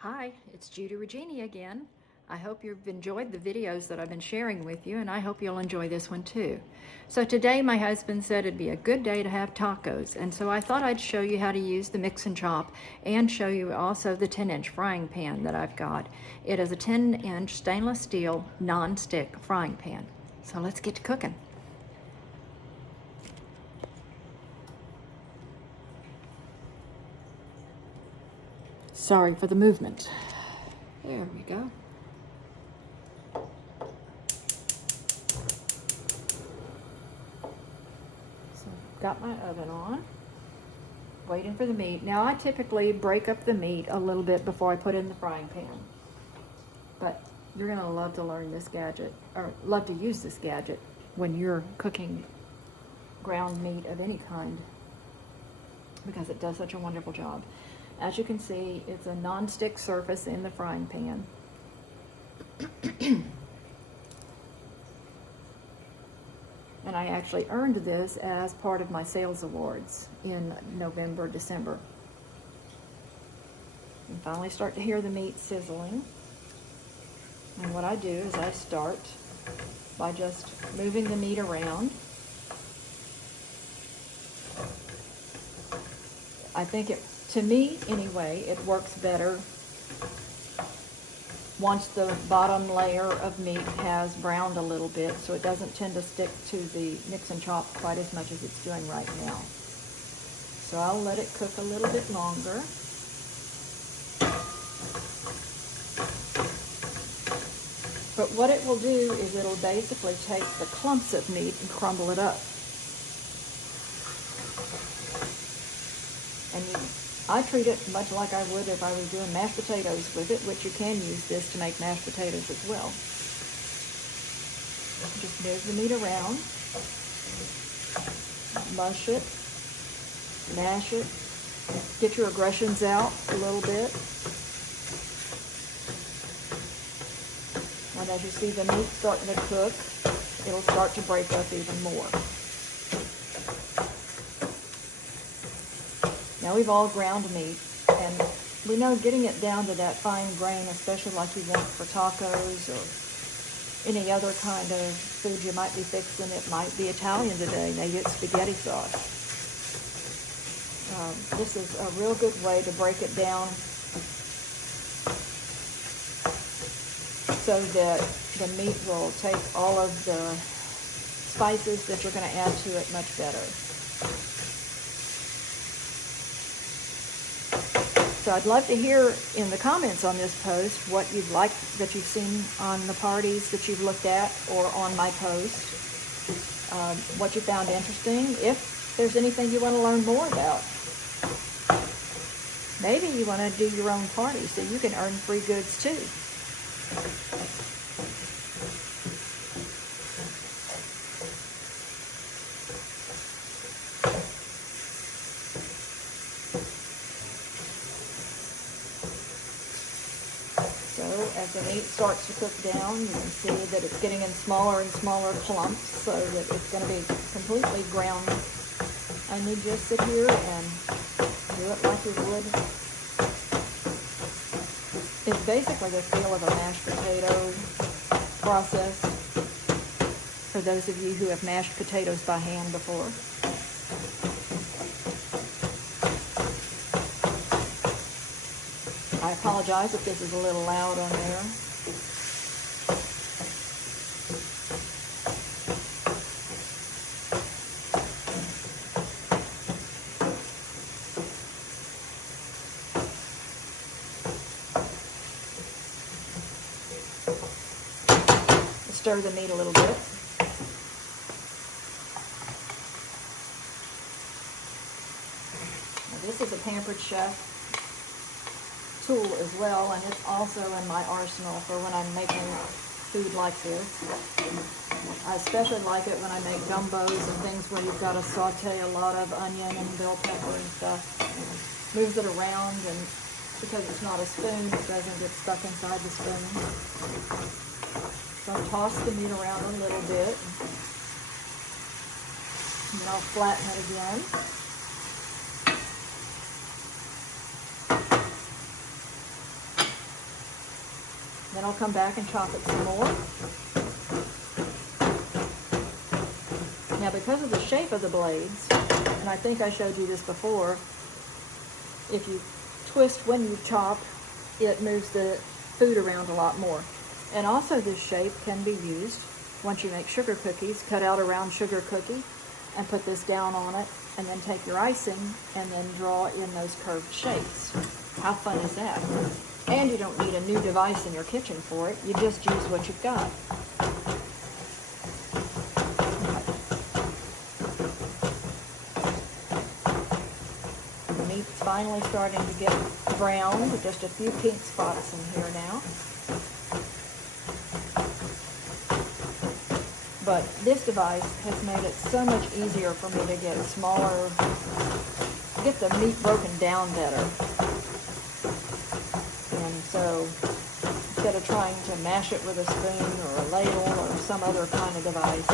Hi, it's Judy Regini again. I hope you've enjoyed the videos that I've been sharing with you, and I hope you'll enjoy this one too. So today my husband said it'd be a good day to have tacos, and so I thought I'd show you how to use the MixNChop and show you also the 10-inch frying pan that I've got. It is a 10-inch stainless steel non-stick frying pan. So let's get to cooking. Sorry for the movement. There we go. So I've got my oven on, waiting for the meat. Now I typically break up the meat a little bit before I put it in the frying pan. But you're gonna love to learn this gadget, or love to use this gadget when you're cooking ground meat of any kind, because it does such a wonderful job. As you can see, it's a non-stick surface in the frying pan. And I actually earned this as part of my sales awards in November, December. And finally start to hear the meat sizzling. And what I do is I start by just moving the meat around. I think to me anyway, it works better once the bottom layer of meat has browned a little bit, so it doesn't tend to stick to the MixNChop quite as much as it's doing right now. So I'll let it cook a little bit longer. But what it will do is it'll basically take the clumps of meat and crumble it up. And I treat it much like I would if I was doing mashed potatoes with it, which you can use this to make mashed potatoes as well. Just move the meat around, mush it, mash it, get your aggressions out a little bit. And as you see the meat starting to cook, it'll start to break up even more. Now we've all ground meat, and we know getting it down to that fine grain, especially like you want for tacos or any other kind of food you might be fixing. It might be Italian today, maybe it's spaghetti sauce. This is a real good way to break it down so that the meat will take all of the spices that you're going to add to it much better. So I'd love to hear in the comments on this post what you'd like that you've seen on the parties that you've looked at or on my post, what you found interesting, if there's anything you want to learn more about. Maybe you want to do your own party so you can earn free goods too. As the meat starts to cook down, you can see that it's getting in smaller and smaller clumps so that it's going to be completely ground. And you just sit here and do it like you would. It's basically the feel of a mashed potato process for those of you who have mashed potatoes by hand before. I apologize if this is a little loud on there. Stir the meat a little bit. Now, this is a Pampered Chef tool as well, and it's also in my arsenal for when I'm making food like this. I especially like it when I make gumbos and things where you've got to saute a lot of onion and bell pepper and stuff. Moves it around, and because it's not a spoon, it doesn't get stuck inside the spoon. So I'll toss the meat around a little bit, and then I'll flatten it again. Then I'll come back and chop it some more. Now because of the shape of the blades, and I think I showed you this before, if you twist when you chop, it moves the food around a lot more. And also this shape can be used once you make sugar cookies. Cut out a round sugar cookie and put this down on it, and then take your icing and then draw in those curved shapes. How fun is that? And you don't need a new device in your kitchen for it. You just use what you've got. The meat's finally starting to get browned, with just a few pink spots in here now. But this device has made it so much easier for me to get smaller, get the meat broken down better. And so instead of trying to mash it with a spoon or a ladle or some other kind of device,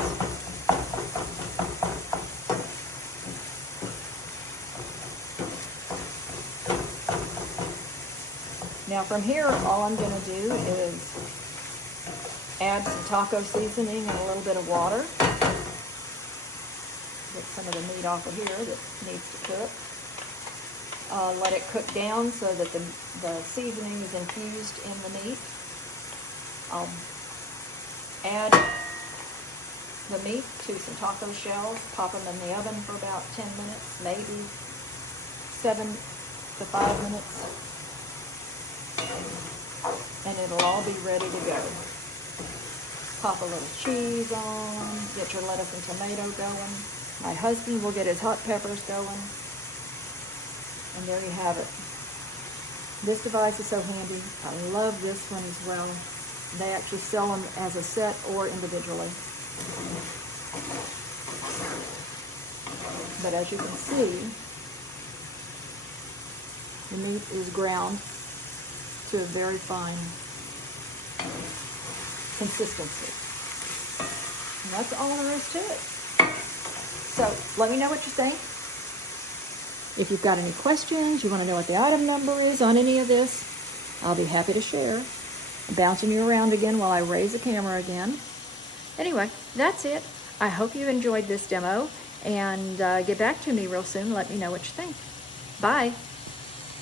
now from here, all I'm going to do is add some taco seasoning and a little bit of water. Get some of the meat off of here that needs to cook. Let it cook down so that the seasoning is infused in the meat. I'll add the meat to some taco shells, pop them in the oven for about 10 minutes, maybe 7 to 5 minutes, and it'll all be ready to go. Pop a little cheese on, get your lettuce and tomato going. My husband will get his hot peppers going. And there you have it. This device is so handy. I love this one as well. They actually sell them as a set or individually. But as you can see, the meat is ground to a very fine consistency. And that's all there is to it. So let me know what you think. If you've got any questions, you want to know what the item number is on any of this, I'll be happy to share. I'm bouncing you around again while I raise the camera again. Anyway, that's it. I hope you enjoyed this demo, and get back to me real soon. Let me know what you think. Bye.